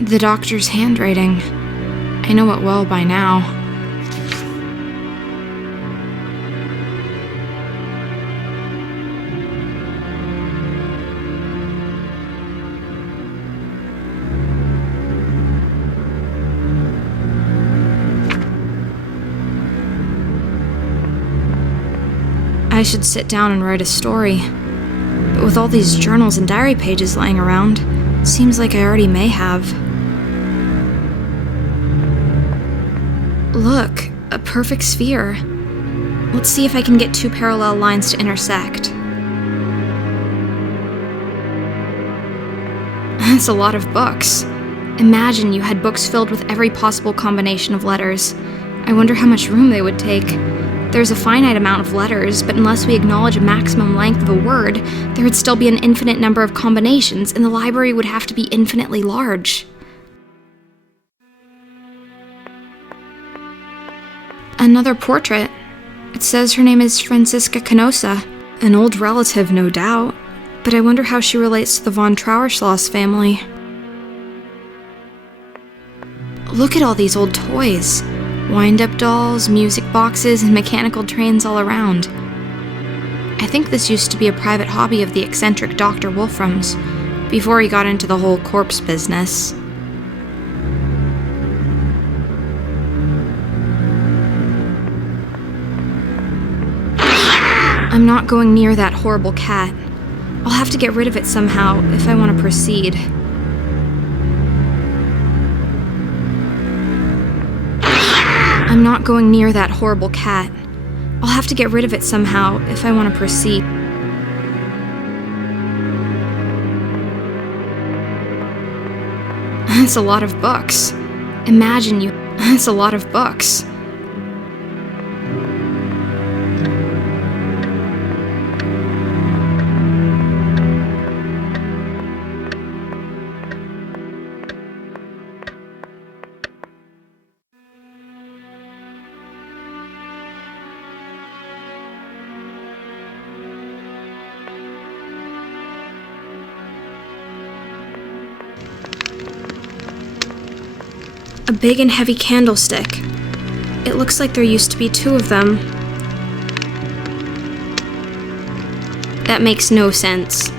The doctor's handwriting. I know it well by now. I should sit down and write a story. But with all these journals and diary pages lying around, it seems like I already may have. Look, a perfect sphere. Let's see if I can get two parallel lines to intersect. That's a lot of books. Imagine you had books filled with every possible combination of letters. I wonder how much room they would take. There's a finite amount of letters, but unless we acknowledge a maximum length of a word, there would still be an infinite number of combinations, and the library would have to be infinitely large. Another portrait. It says her name is Franziska Canosa, an old relative, no doubt, but I wonder how she relates to the von Trauerschloss family. Look at all these old toys. Wind-up dolls, music boxes, and mechanical trains all around. I think this used to be a private hobby of the eccentric Dr. Wolfram's, before he got into the whole corpse business. I'm not going near that horrible cat. I'll have to get rid of it somehow if I want to proceed. I'm not going near that horrible cat. I'll have to get rid of it somehow if I want to proceed. That's a lot of books. Imagine you... That's a lot of books. A big and heavy candlestick. It looks like there used to be two of them. That makes no sense.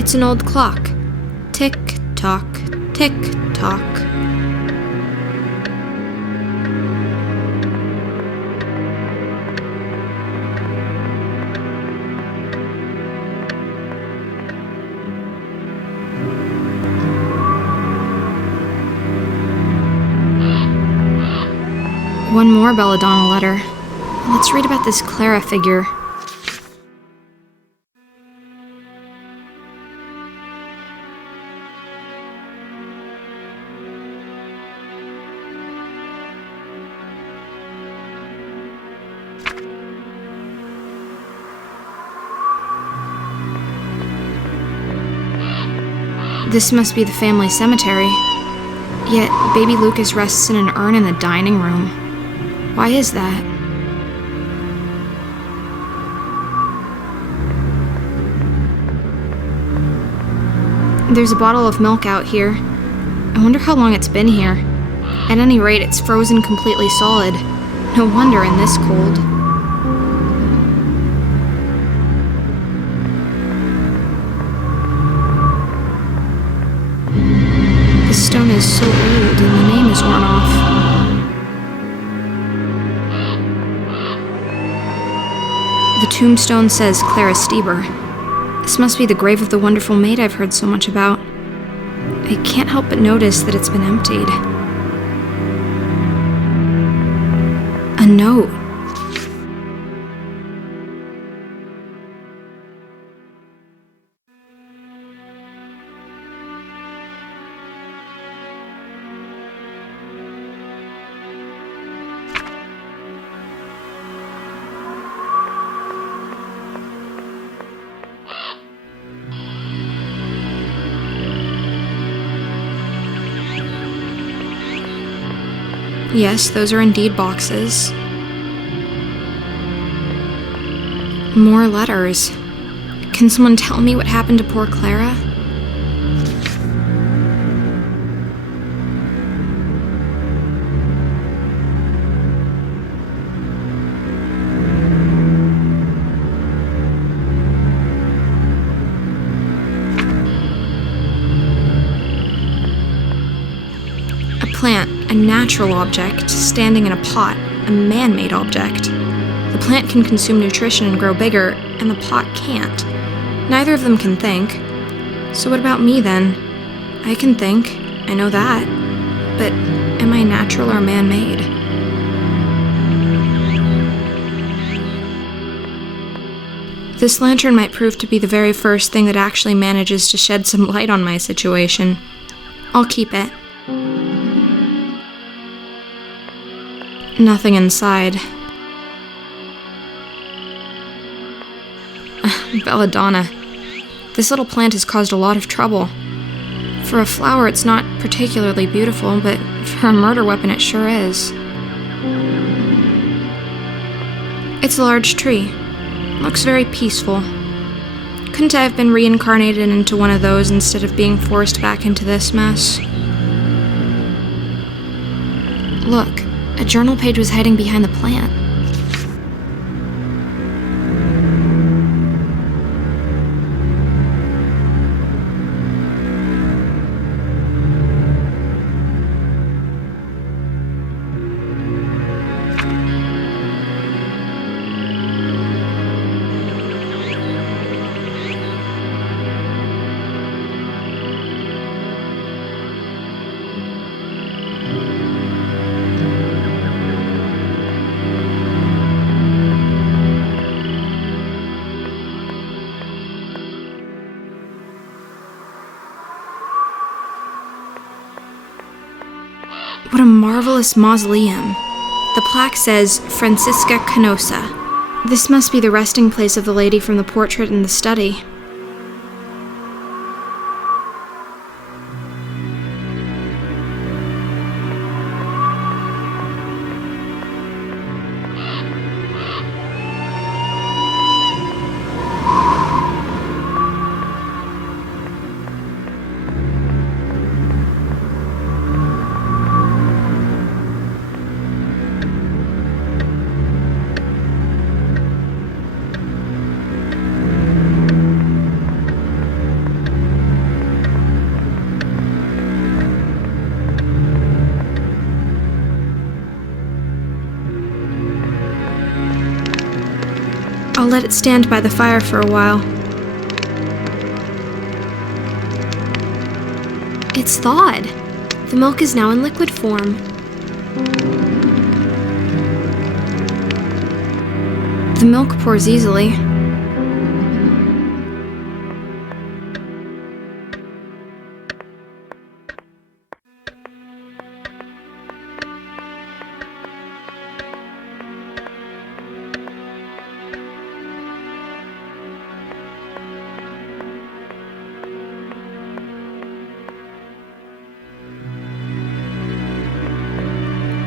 It's an old clock. Tick-tock, tick-tock. One more Belladonna letter. Let's read about this Clara figure. This must be the family cemetery. Yet, baby Lucas rests in an urn in the dining room. Why is that? There's a bottle of milk out here. I wonder how long it's been here. At any rate, it's frozen completely solid. No wonder in this cold. The stone is so old and the name is worn off. The tombstone says Clara Stieber. This must be the grave of the wonderful maid I've heard so much about. I can't help but notice that it's been emptied. A note. Yes, those are indeed boxes. More letters. Can someone tell me what happened to poor Clara? A plant, a natural object, standing in a pot, a man-made object. The plant can consume nutrition and grow bigger, and the pot can't. Neither of them can think. So what about me, then? I can think, I know that. But am I natural or man-made? This lantern might prove to be the very first thing that actually manages to shed some light on my situation. I'll keep it. Nothing inside. Belladonna. This little plant has caused a lot of trouble. For a flower, it's not particularly beautiful, but for a murder weapon, it sure is. It's a large tree. Looks very peaceful. Couldn't I have been reincarnated into one of those instead of being forced back into this mess? Look, a journal page was hiding behind the plant. What a marvelous mausoleum. The plaque says, Francisca Canosa. This must be the resting place of the lady from the portrait in the study. I'll let it stand by the fire for a while. It's thawed. The milk is now in liquid form. The milk pours easily.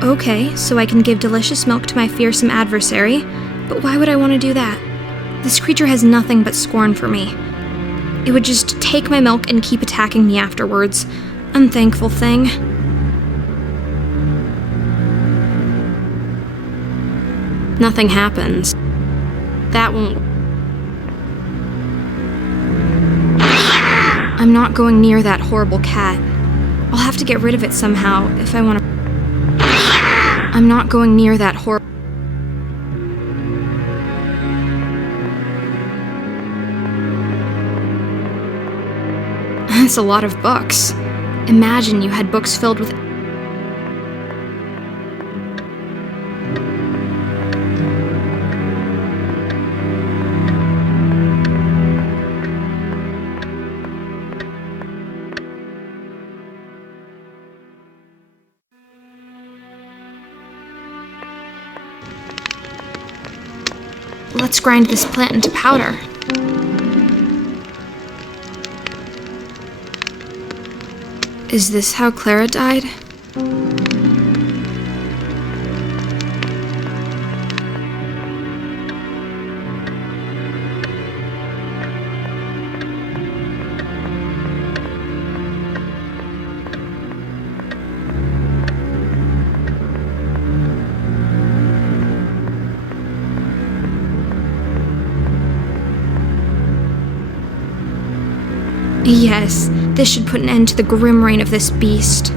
Okay, so I can give delicious milk to my fearsome adversary, but why would I want to do that? This creature has nothing but scorn for me. It would just take my milk and keep attacking me afterwards. Unthankful thing. Nothing happens. That won't... I'm not going near that horrible cat. I'll have to get rid of it somehow if I want to... I'm not going near that horrible... That's a lot of books. Imagine you had books filled with... Let's grind this plant into powder. Is this how Clara died? Yes, this should put an end to the grim reign of this beast.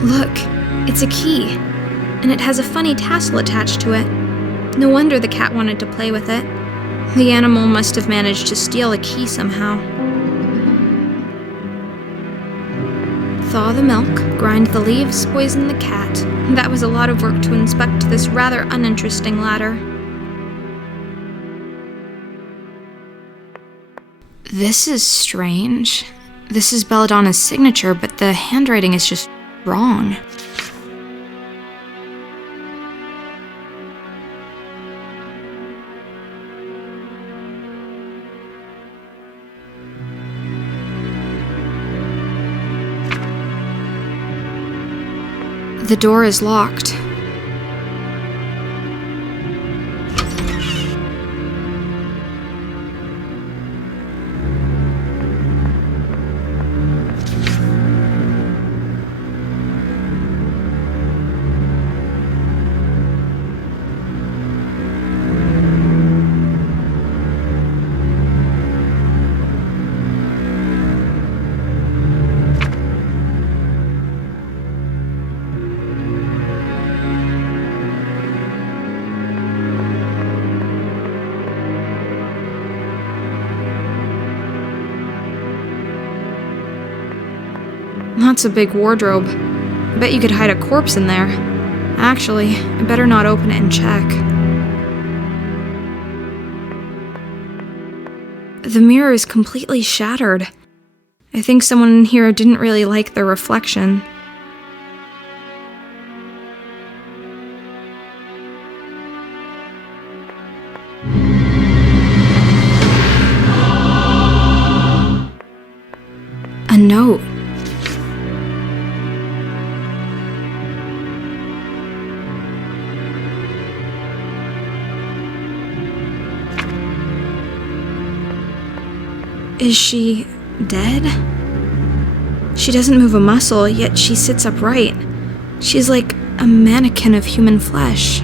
Look, it's a key, and it has a funny tassel attached to it. No wonder the cat wanted to play with it. The animal must have managed to steal the key somehow. Thaw the milk, grind the leaves, poison the cat. That was a lot of work to inspect this rather uninteresting ladder. This is strange. This is Belladonna's signature, but the handwriting is just wrong. The door is locked. That's a big wardrobe. I bet you could hide a corpse in there. Actually, I better not open it and check. The mirror is completely shattered. I think someone in here didn't really like their reflection. A note. Is she dead? She doesn't move a muscle, yet she sits upright. She's like a mannequin of human flesh.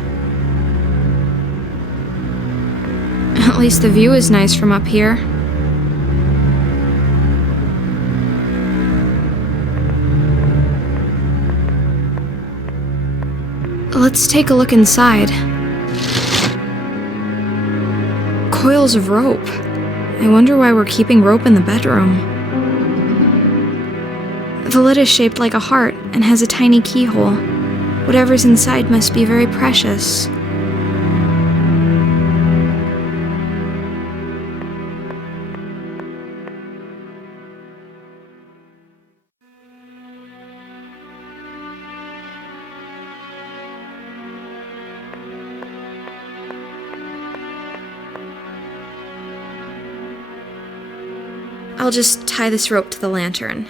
At least the view is nice from up here. Let's take a look inside. Coils of rope. I wonder why we're keeping rope in the bedroom. The lid is shaped like a heart and has a tiny keyhole. Whatever's inside must be very precious. I'll just tie this rope to the lantern.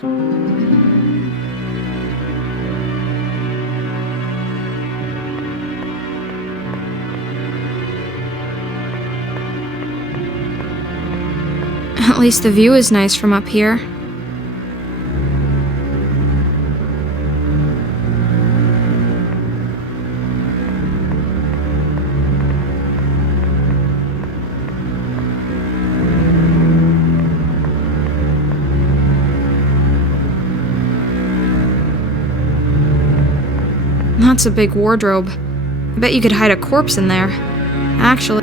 At least the view is nice from up here. That's a big wardrobe. I bet you could hide a corpse in there. Actually.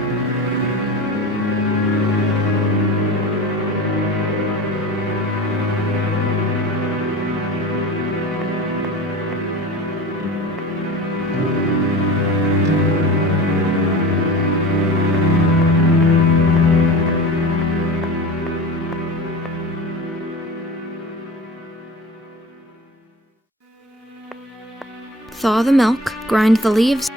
Thaw the milk, grind the leaves.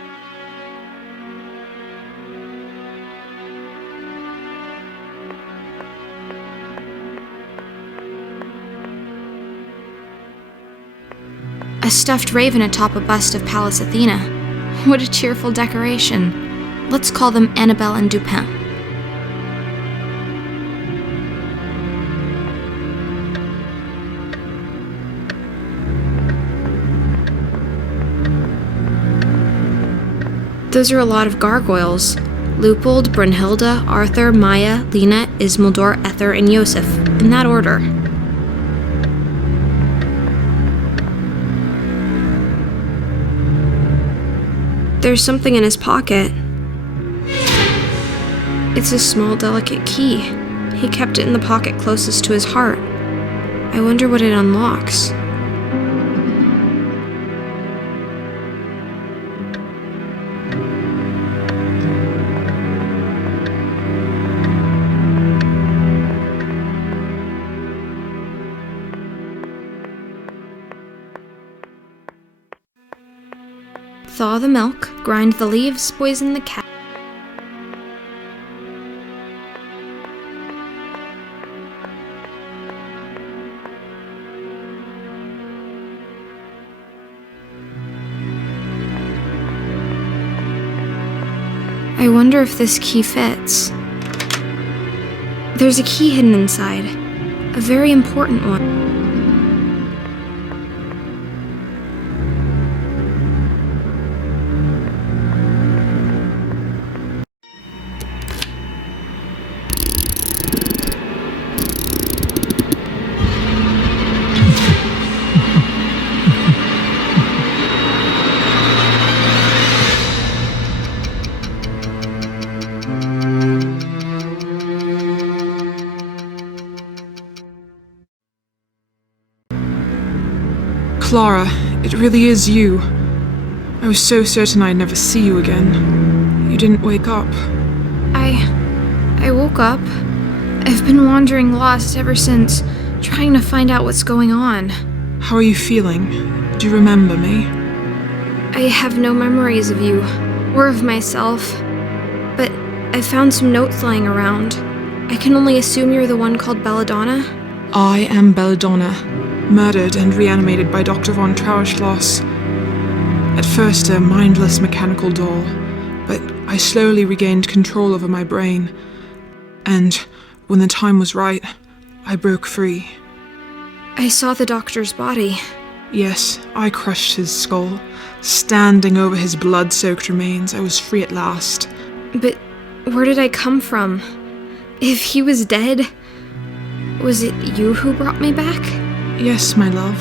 A stuffed raven atop a bust of Pallas Athena. What a cheerful decoration. Let's call them Annabelle and Dupin. Those are a lot of gargoyles. Leupold, Brunhilde, Arthur, Maya, Lena, Ismildor, Ether, and Yosef, in that order. There's something in his pocket. It's a small, delicate key. He kept it in the pocket closest to his heart. I wonder what it unlocks. Thaw the milk, grind the leaves, poison the cat. I wonder if this key fits. There's a key hidden inside, a very important one. Clara, it really is you. I was so certain I'd never see you again. You didn't wake up. I woke up. I've been wandering lost ever since, trying to find out what's going on. How are you feeling? Do you remember me? I have no memories of you, or of myself, but I found some notes lying around. I can only assume you're the one called Belladonna? I am Belladonna, murdered and reanimated by Dr. von Trauerschloss. At first a mindless mechanical doll, but I slowly regained control over my brain, and when the time was right, I broke free. I saw the doctor's body. Yes, I crushed his skull. Standing over his blood-soaked remains, I was free at last. But where did I come from? If he was dead, was it you who brought me back? Yes, my love.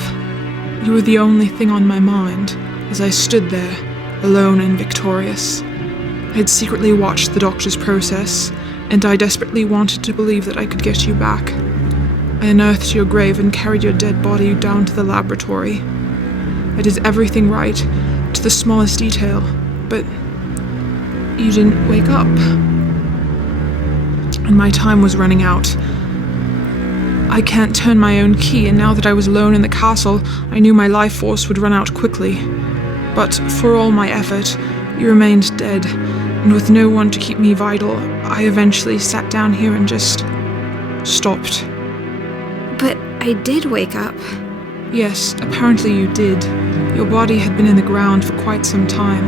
You were the only thing on my mind as I stood there, alone and victorious. I had secretly watched the doctor's process, and I desperately wanted to believe that I could get you back. I unearthed your grave and carried your dead body down to the laboratory. I did everything right, to the smallest detail, but you didn't wake up. And my time was running out. I can't turn my own key, and now that I was alone in the castle, I knew my life force would run out quickly. But for all my effort, you remained dead, and with no one to keep me vital, I eventually sat down here and just stopped. But I did wake up. Yes, apparently you did. Your body had been in the ground for quite some time.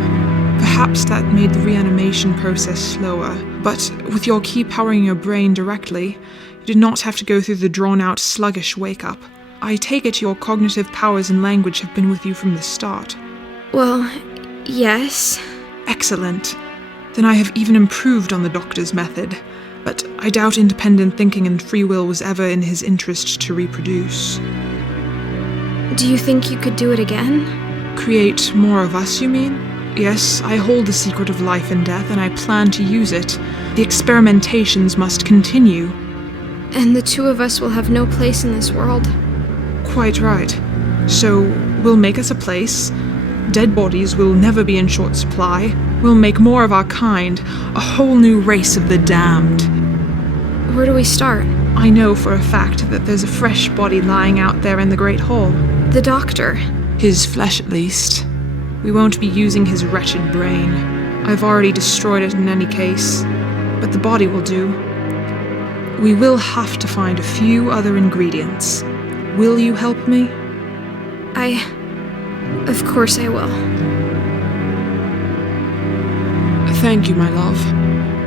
Perhaps that made the reanimation process slower, but with your key powering your brain directly, you did not have to go through the drawn-out, sluggish wake-up. I take it your cognitive powers and language have been with you from the start. Well, yes. Excellent. Then I have even improved on the doctor's method, but I doubt independent thinking and free will was ever in his interest to reproduce. Do you think you could do it again? Create more of us, you mean? Yes, I hold the secret of life and death, and I plan to use it. The experimentations must continue. And the two of us will have no place in this world. Quite right. So, we'll make us a place. Dead bodies will never be in short supply. We'll make more of our kind, a whole new race of the damned. Where do we start? I know for a fact that there's a fresh body lying out there in the Great Hall. The doctor. His flesh, at least. We won't be using his wretched brain. I've already destroyed it in any case. But the body will do. We will have to find a few other ingredients. Will you help me? Of course I will. Thank you, my love.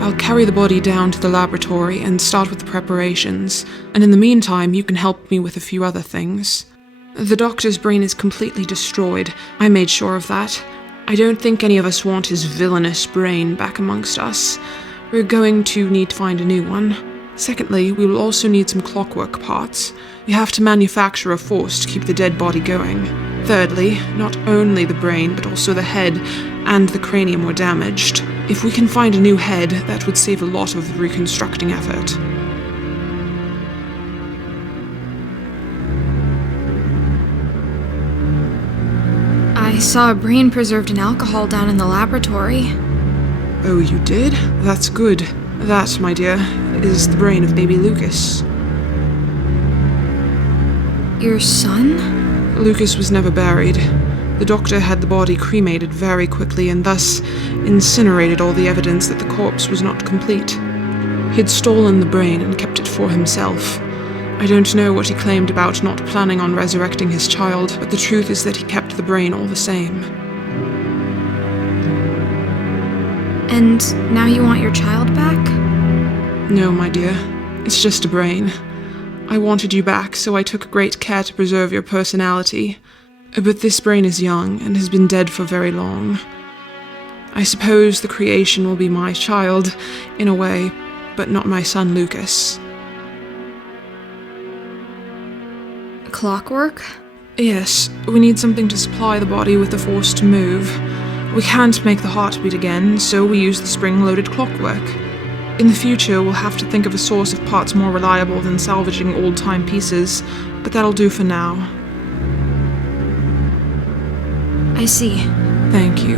I'll carry the body down to the laboratory and start with the preparations, and in the meantime you can help me with a few other things. The doctor's brain is completely destroyed. I made sure of that. I don't think any of us want his villainous brain back amongst us. We're going to need to find a new one. Secondly, we will also need some clockwork parts. We have to manufacture a force to keep the dead body going. Thirdly, not only the brain, but also the head and the cranium were damaged. If we can find a new head, that would save a lot of the reconstructing effort. I saw a brain preserved in alcohol down in the laboratory. Oh, you did? That's good. That, my dear, is the brain of baby Lucas. Your son? Lucas was never buried. The doctor had the body cremated very quickly and thus incinerated all the evidence that the corpse was not complete. He'd stolen the brain and kept it for himself. I don't know what he claimed about not planning on resurrecting his child, but the truth is that he kept the brain all the same. And now you want your child back? No, my dear. It's just a brain. I wanted you back, so I took great care to preserve your personality. But this brain is young and has been dead for very long. I suppose the creation will be my child, in a way, but not my son Lucas. Clockwork? Yes, we need something to supply the body with the force to move. We can't make the heart beat again, so we use the spring-loaded clockwork. In the future, we'll have to think of a source of parts more reliable than salvaging old-time pieces, but that'll do for now. I see. Thank you.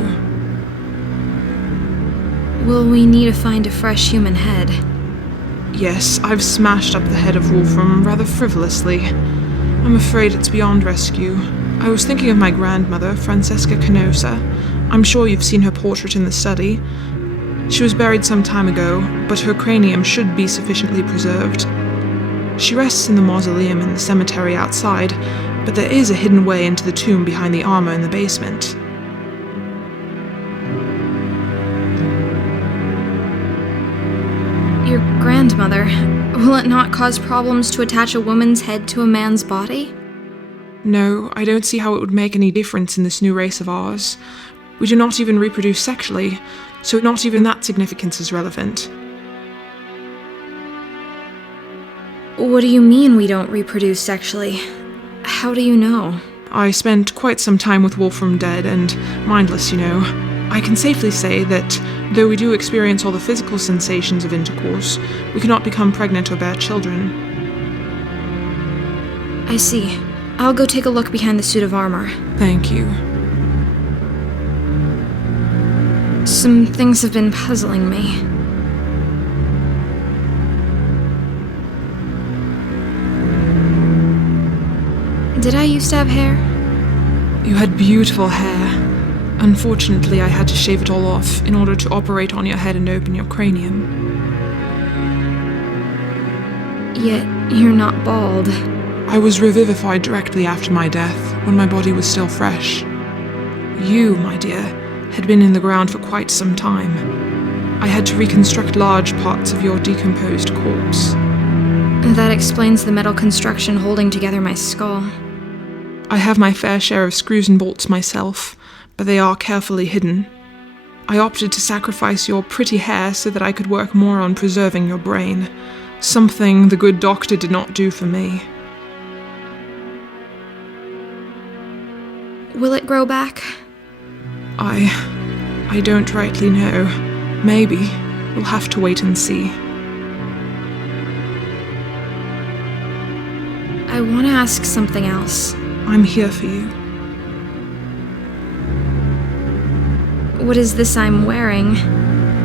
Will we need to find a fresh human head? Yes, I've smashed up the head of Wolfram rather frivolously. I'm afraid it's beyond rescue. I was thinking of my grandmother, Francesca Canosa. I'm sure you've seen her portrait in the study. She was buried some time ago, but her cranium should be sufficiently preserved. She rests in the mausoleum in the cemetery outside, but there is a hidden way into the tomb behind the armor in the basement. Your grandmother, will it not cause problems to attach a woman's head to a man's body? No, I don't see how it would make any difference in this new race of ours. We do not even reproduce sexually, so not even that significance is relevant. What do you mean we don't reproduce sexually? How do you know? I spent quite some time with Wolfram dead and mindless, you know. I can safely say that, though we do experience all the physical sensations of intercourse, we cannot become pregnant or bear children. I see. I'll go take a look behind the suit of armor. Thank you. Some things have been puzzling me. Did I used to have hair? You had beautiful hair. Unfortunately, I had to shave it all off in order to operate on your head and open your cranium. Yet, you're not bald. I was revivified directly after my death, when my body was still fresh. You, my dear, had been in the ground for quite some time. I had to reconstruct large parts of your decomposed corpse. That explains the metal construction holding together my skull. I have my fair share of screws and bolts myself, but they are carefully hidden. I opted to sacrifice your pretty hair so that I could work more on preserving your brain, something the good doctor did not do for me. Will it grow back? I don't rightly know. Maybe. We'll have to wait and see. I want to ask something else. I'm here for you. What is this I'm wearing?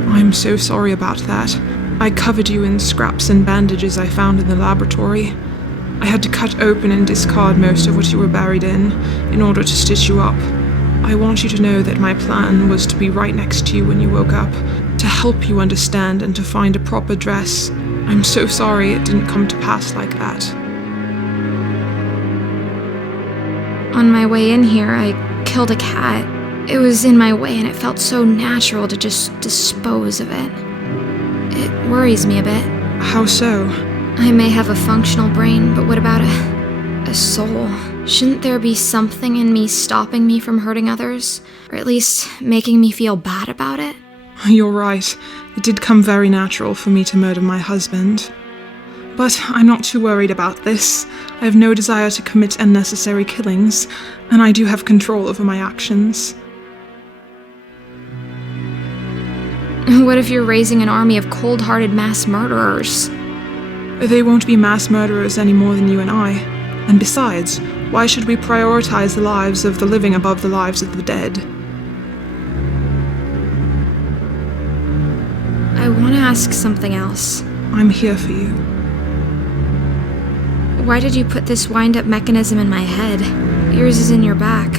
I'm so sorry about that. I covered you in scraps and bandages I found in the laboratory. I had to cut open and discard most of what you were buried in order to stitch you up. I want you to know that my plan was to be right next to you when you woke up, to help you understand and to find a proper dress. I'm so sorry it didn't come to pass like that. On my way in here, I killed a cat. It was in my way and it felt so natural to just dispose of it. It worries me a bit. How so? I may have a functional brain, but what about a soul? Shouldn't there be something in me stopping me from hurting others? Or at least making me feel bad about it? You're right. It did come very natural for me to murder my husband. But I'm not too worried about this. I have no desire to commit unnecessary killings, and I do have control over my actions. What if you're raising an army of cold-hearted mass murderers? They won't be mass murderers any more than you and I. And besides, why should we prioritize the lives of the living above the lives of the dead? I want to ask something else. I'm here for you. Why did you put this wind-up mechanism in my head? Yours is in your back.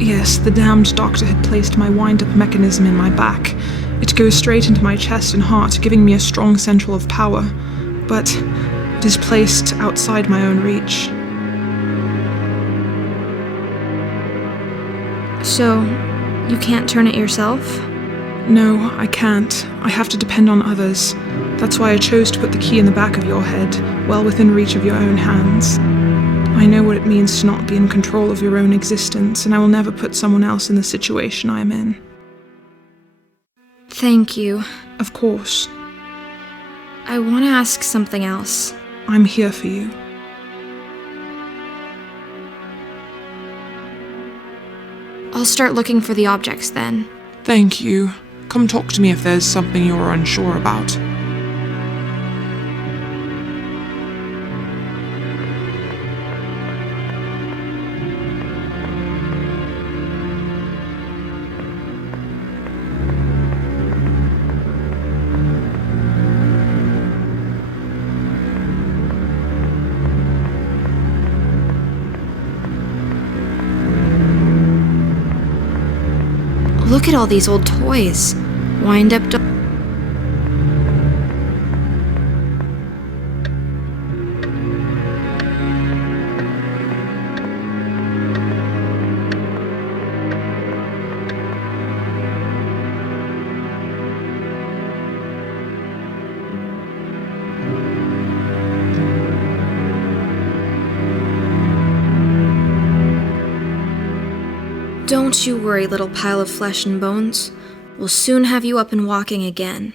Yes, the damned doctor had placed my wind-up mechanism in my back. It goes straight into my chest and heart, giving me a strong central of power. But it is placed outside my own reach. So, you can't turn it yourself? No, I can't. I have to depend on others. That's why I chose to put the key in the back of your head, well within reach of your own hands. I know what it means to not be in control of your own existence, and I will never put someone else in the situation I am in. Thank you. Of course. I want to ask something else. I'm here for you. I'll start looking for the objects then. Thank you. Come talk to me if there's something you're unsure about. Look at all these old toys. Wind-up Don't you worry, little pile of flesh and bones. We'll soon have you up and walking again.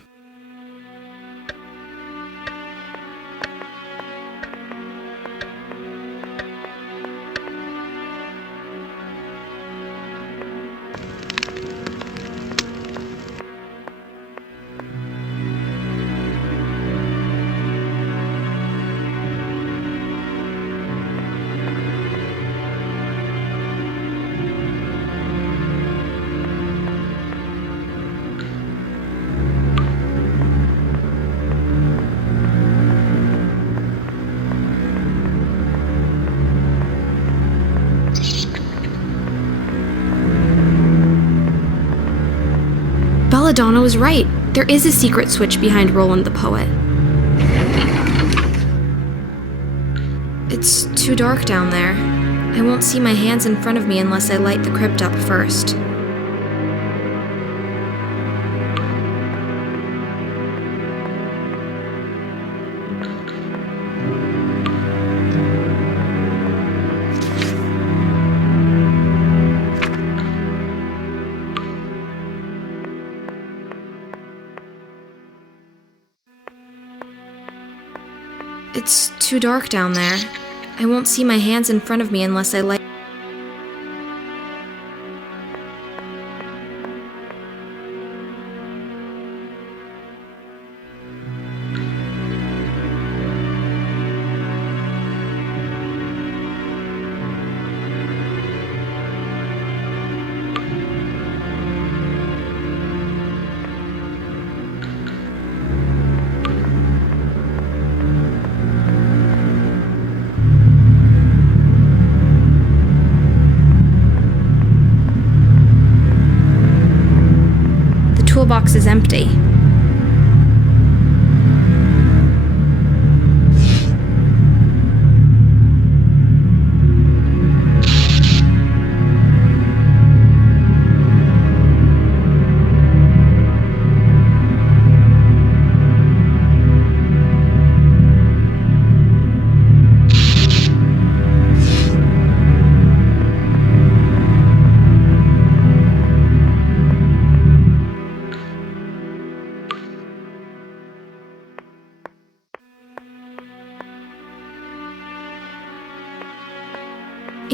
Belladonna was right. There is a secret switch behind Roland the Poet. It's too dark down there. I won't see my hands in front of me unless I light the crypt up first. It's too dark down there. I won't see my hands in front of me unless I light. Toolbox is empty.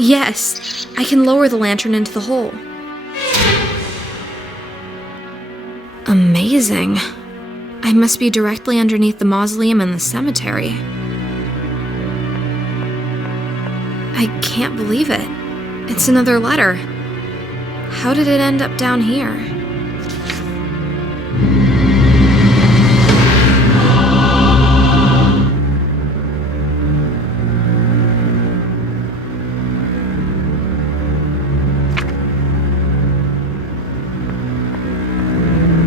Yes, I can lower the lantern into the hole. Amazing. I must be directly underneath the mausoleum in the cemetery. I can't believe it. It's another letter. How did it end up down here?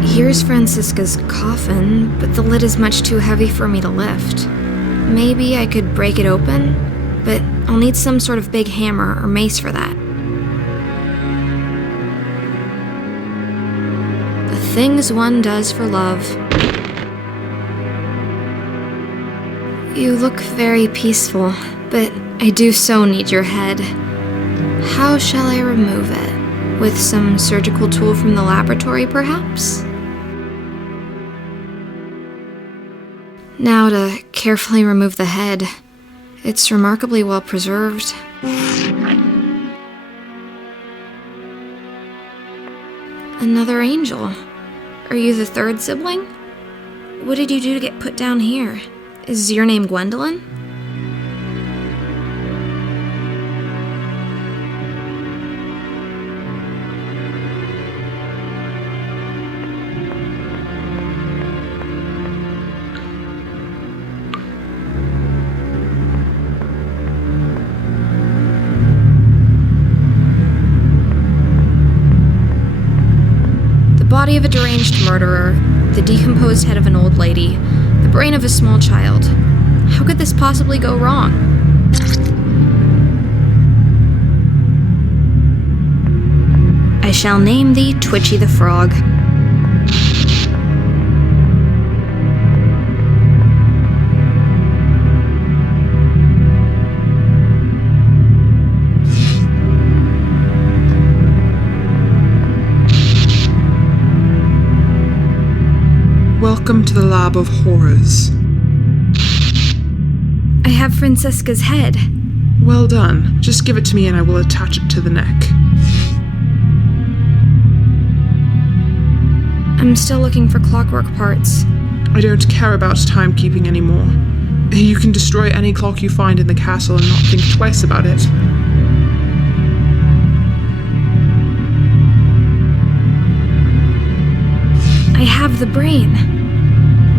Here's Francisca's coffin, but the lid is much too heavy for me to lift. Maybe I could break it open, but I'll need some sort of big hammer or mace for that. The things one does for love. You look very peaceful, but I do so need your head. How shall I remove it? With some surgical tool from the laboratory, perhaps? Now to carefully remove the head. It's remarkably well preserved. Another angel. Are you the third sibling? What did you do to get put down here? Is your name Gwendolyn? The body of a deranged murderer, the decomposed head of an old lady, the brain of a small child. How could this possibly go wrong? I shall name thee Twitchy the Frog. Welcome to the Lab of Horrors. I have Francisca's head. Well done. Just give it to me and I will attach it to the neck. I'm still looking for clockwork parts. I don't care about timekeeping anymore. You can destroy any clock you find in the castle and not think twice about it. I have the brain.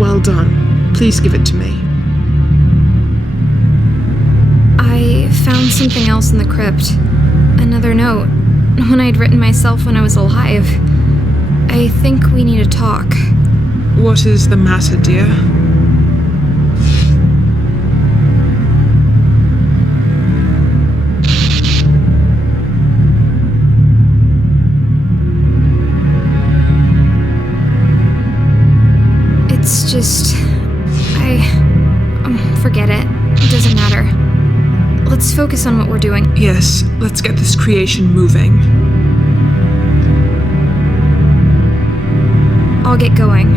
Well done. Please give it to me. I found something else in the crypt. Another note. One I'd written myself when I was alive. I think we need to talk. What is the matter, dear? It's just... forget it. It doesn't matter. Let's focus on what we're doing. Yes, let's get this creation moving. I'll get going.